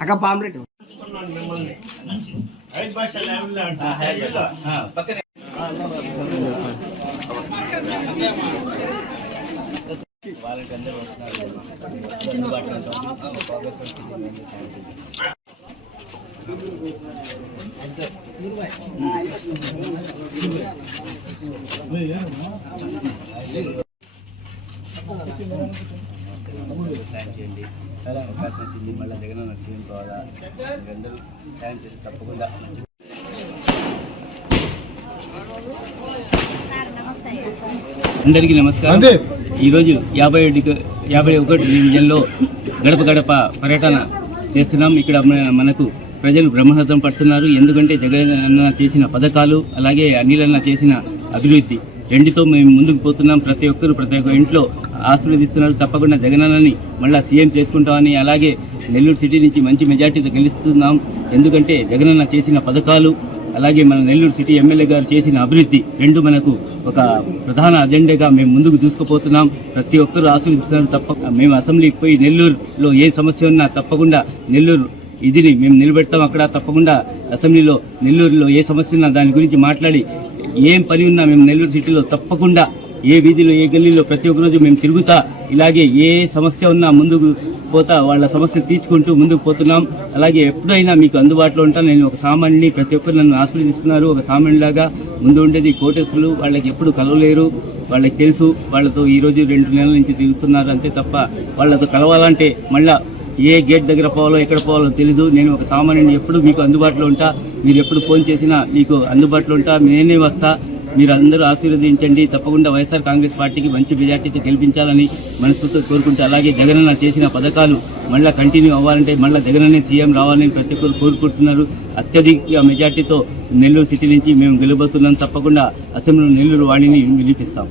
అక్క పాంప్లెట్ చేయండి. చాలా అవకాశం వచ్చింది. మళ్ళీ జగన్ సీఎం కావాలా, మీరందరూ సాయం చేసి తప్పకుండా. అందరికీ నమస్కారం. ఈరోజు 51 డివిజన్లో గడప గడప పర్యటన చేస్తున్నాం. ఇక్కడ మనకు ప్రజలు బ్రహ్మరథం పడుతున్నారు. ఎందుకంటే జగన్ అన్న చేసిన పథకాలు, అలాగే అనిలన్న చేసిన అభివృద్ధి రెండితో మేము ముందుకు పోతున్నాం. ప్రతి ఒక్క ఇంట్లో ఆశీర్వదిస్తున్నారు. తప్పకుండా జగనన్నని మళ్ళీ సీఎం చేసుకుంటామని, అలాగే నెల్లూరు సిటీ నుంచి మంచి మెజార్టీతో గెలుస్తున్నాం. ఎందుకంటే జగనన్న చేసిన పథకాలు, అలాగే మన నెల్లూరు సిటీ ఎమ్మెల్యే గారు చేసిన అభివృద్ధి రెండు మనకు ఒక ప్రధాన అజెండాగా మేము ముందుకు దూసుకుపోతున్నాం. ప్రతి ఒక్కరూ ఆశీర్వదిస్తున్నారు. మేము అసెంబ్లీకి పోయి నెల్లూరులో ఏ సమస్య ఉన్నా తప్పకుండా నెల్లూరు ఇదిని మేము నిలబెడతాం. అక్కడ తప్పకుండా అసెంబ్లీలో నెల్లూరులో ఏ సమస్య ఉన్నా దాని గురించి మాట్లాడి, ఏం పని ఉన్నా మేము నెల్లూరు సిటీలో తప్పకుండా ఏ వీధిలో ఏ గల్లీలో ప్రతి ఒక్క రోజు మేము తిరుగుతా, ఇలాగే ఏ సమస్య ఉన్నా ముందుకు పోతా వాళ్ళ సమస్య తీర్చుకుంటూ ముందుకు పోతున్నాం. అలాగే ఎప్పుడైనా మీకు అందుబాటులో ఉంటాను. నేను ఒక సామాన్యుని, ప్రతి ఒక్కరు నన్ను ఆశీర్వదిస్తున్నారు. ఒక సామాన్యులాగా ముందు ఉండేది కోటేశ్వరులు, వాళ్ళకి ఎప్పుడు కలవలేరు, వాళ్ళకి తెలుసు. వాళ్ళతో ఈరోజు 2 నెలల నుంచి తిరుగుతున్నారు అంతే తప్ప వాళ్ళతో కలవాలంటే మళ్ళా ఏ గేట్ దగ్గర పోవాలో ఎక్కడ పోవాలో తెలీదు. నేను ఒక సామాన్యుని, ఎప్పుడు మీకు అందుబాటులో ఉంటా. మీరు ఎప్పుడు ఫోన్ చేసినా మీకు అందుబాటులో ఉంటా, నేనే వస్తా. మీరు అందరూ ఆశీర్వదించండి. తప్పకుండా వైఎస్ఆర్ కాంగ్రెస్ పార్టీకి మంచి మెజార్టీతో గెలిపించాలని మనస్ఫూర్తిగా కోరుకుంటే, అలాగే జగనన్న చేసిన పథకాలు మళ్ళీ కంటిన్యూ అవ్వాలంటే మళ్ళీ జగనన్నే సీఎం రావాలని ప్రతి ఒక్కరు కోరుకుంటున్నారు. అత్యధిక మెజార్టీతో నెల్లూరు సిటీ నుంచి మేము గెలబోతున్నాం. తప్పకుండా అసెంబ్లీలో నెల్లూరు వాణిని గెలిపిస్తాం.